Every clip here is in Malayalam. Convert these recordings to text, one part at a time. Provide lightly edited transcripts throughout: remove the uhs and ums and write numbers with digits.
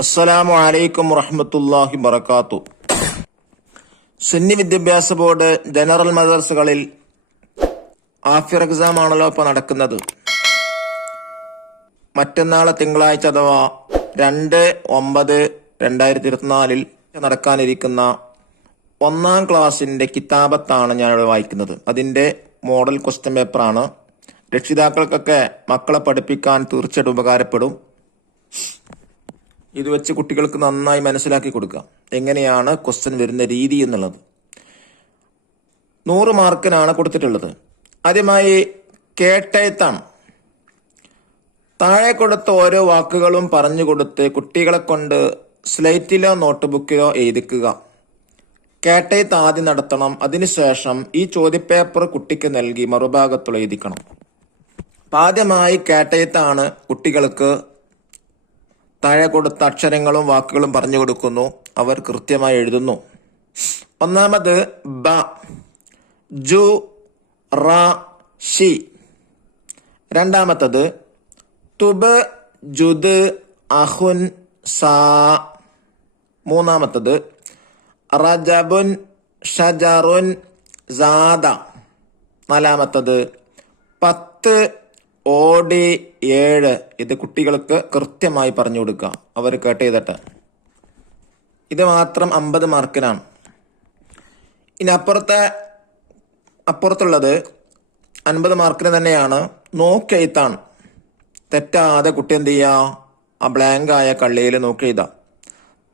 അസ്സലാമു അലൈക്കും വറഹ്മത്തുള്ളാഹി വബറകാതുഹു. സുന്നി വിദ്യാഭ്യാസ ബോർഡ് ജനറൽ മദ്രസകളിൽ ആഫിർ എക്സാം ആണല്ലോ ഇപ്പോൾ നടക്കുന്നത്. മറ്റന്നാളെ തിങ്കളാഴ്ച അഥവാ 2/9/2024 നടക്കാനിരിക്കുന്ന 1ാം ക്ലാസിന്റെ കിതാബത്താണ് ഞാനിവിടെ വായിക്കുന്നത്. അതിന്റെ മോഡൽ ക്വസ്റ്റ്യൻ പേപ്പറാണ്. രക്ഷിതാക്കൾക്കൊക്കെ മക്കളെ പഠിപ്പിക്കാൻ തീർച്ചയായിട്ടും ഉപകാരപ്പെടും. ഇത് വെച്ച് കുട്ടികൾക്ക് നന്നായി മനസ്സിലാക്കി കൊടുക്കാം എങ്ങനെയാണ് ക്വസ്റ്റ്യൻ വരുന്ന രീതി എന്നുള്ളത്. 100 മാർക്കിനാണ് കൊടുത്തിട്ടുള്ളത്. ആദ്യമായി കേട്ടെഴുത്താണ്. താഴെ കൊടുത്ത ഓരോ വാക്കുകളും പറഞ്ഞു കൊടുത്ത് കുട്ടികളെ കൊണ്ട് സ്ലേറ്റിലോ നോട്ട്ബുക്കിലോ എഴുതിക്കുക. കേട്ടെഴുത്ത് ആദ്യം നടത്തണം. അതിനുശേഷം ഈ ചോദ്യപേപ്പർ കുട്ടിക്ക് നൽകി മറുഭാഗത്തുള്ള എഴുതിക്കണം. ആദ്യമായി കേട്ടെഴുത്താണ്. കുട്ടികൾക്ക് താഴെ കൊടുത്ത അക്ഷരങ്ങളും വാക്കുകളും പറഞ്ഞു കൊടുക്കുന്നു. അവർ കൃത്യമായി എഴുതുന്നു. ഒന്നാമത് ബ, ജു, റ, ഷി. രണ്ടാമത്തത് തുബ്, ജുദ്, അഹുൻ, സാ. മൂന്നാമത്തത് റജബുൻ, ഷജറുൻ, സാദ. നാലാമത്തത് 10, ഓടി, 7. ഇത് കുട്ടികൾക്ക് കൃത്യമായി പറഞ്ഞു കൊടുക്കുക. അവർ കേട്ടെഴുതട്ടെ. ഇത് മാത്രം 50 മാർക്കിനാണ്. ഇനി അപ്പുറത്തുള്ളത് 50 മാർക്കിന് തന്നെയാണ്. നോക്കെഴുത്താണ്. തെറ്റാതെ കുട്ടി എന്ത് ചെയ്യുക? ആ ബ്ലാങ്ക് ആയ കള്ളിയിൽ നോക്കെഴുതുക.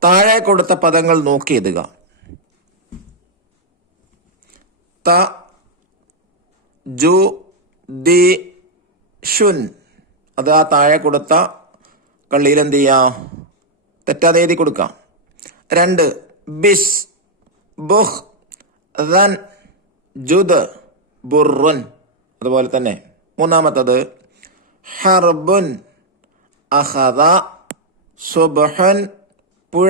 താഴെ കൊടുത്ത പദങ്ങൾ നോക്കി എഴുതുക. ത, ജു, ദി, ഷുൻ. അത് ആ താഴെ കൊടുത്ത കള്ളിയിൽ എന്ത് ചെയ്യാം? തെറ്റാതെ എഴുതി കൊടുക്കാം. 2 ബിസ്, ബുഹ്, ദൻ, ജുദ്, ബുറുൻ. അതുപോലെ തന്നെ. മൂന്നാമത്തത് ഹർബുൻ, അഖദ, സുബ്ഹുൻ, പുഴ.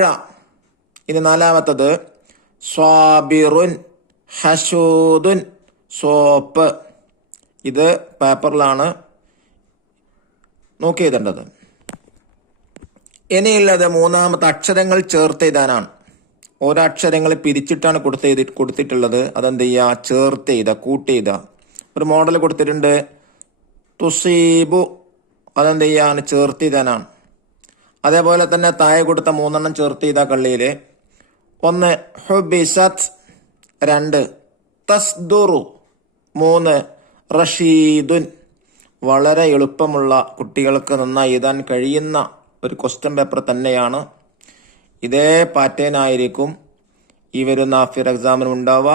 ഇനി നാലാമത്തത് സ്വാബിറുൻ, ഹശൂദുൻ, സോപ്പ്. ഇത് പേപ്പറിലാണ് നോക്കി എഴുതേണ്ടത്. ഇനിയുള്ളത് മൂന്നാമത്തെ അക്ഷരങ്ങൾ ചേർത്ത് എഴുതാനാണ്. ഓരോ അക്ഷരങ്ങൾ പിരിച്ചിട്ടാണ് കൊടുത്തിട്ടുള്ളത്. അതെന്ത് ചെയ്യുക? ചേർത്ത് എഴുതുക, കൂട്ടി എഴുതുക. ഒരു മോഡൽ കൊടുത്തിട്ടുണ്ട്. തുസീബു. അതെന്ത് ചെയ്യാൻ? ചേർത്ത് എഴുതാനാണ്. അതേപോലെ തന്നെ താഴെ കൊടുത്ത 3 ചേർത്ത് എഴുതാ കള്ളിയിൽ. 1 ഹുബിസത്ത്, 2 തസ്ദുറു, 3 റഷീദുൻ. വളരെ എളുപ്പമുള്ള, കുട്ടികൾക്ക് നന്നായി എഴുതാൻ കഴിയുന്ന ഒരു ക്വസ്റ്റ്യൻ പേപ്പർ തന്നെയാണ്. ഇതേ പാറ്റേൺ ആയിരിക്കും ഈ വരുന്ന ആഫിർ എക്സാമിനും ഉണ്ടാവുക.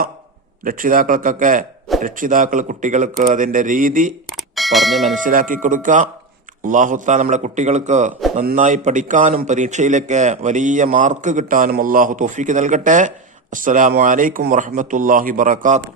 രക്ഷിതാക്കൾ കുട്ടികൾക്ക് അതിൻ്റെ രീതി പറഞ്ഞ് മനസ്സിലാക്കി കൊടുക്കുക. അല്ലാഹു തആല നമ്മളെ കുട്ടികൾക്ക് നന്നായി പഠിക്കാനും പരീക്ഷയിലേക്ക് വലിയ മാർക്ക് കിട്ടാനും അല്ലാഹു തൗഫീഖ് നൽകട്ടെ. അസ്സലാമു അലൈക്കും വറഹ്മത്തുള്ളാഹി വബറകാതുഹു.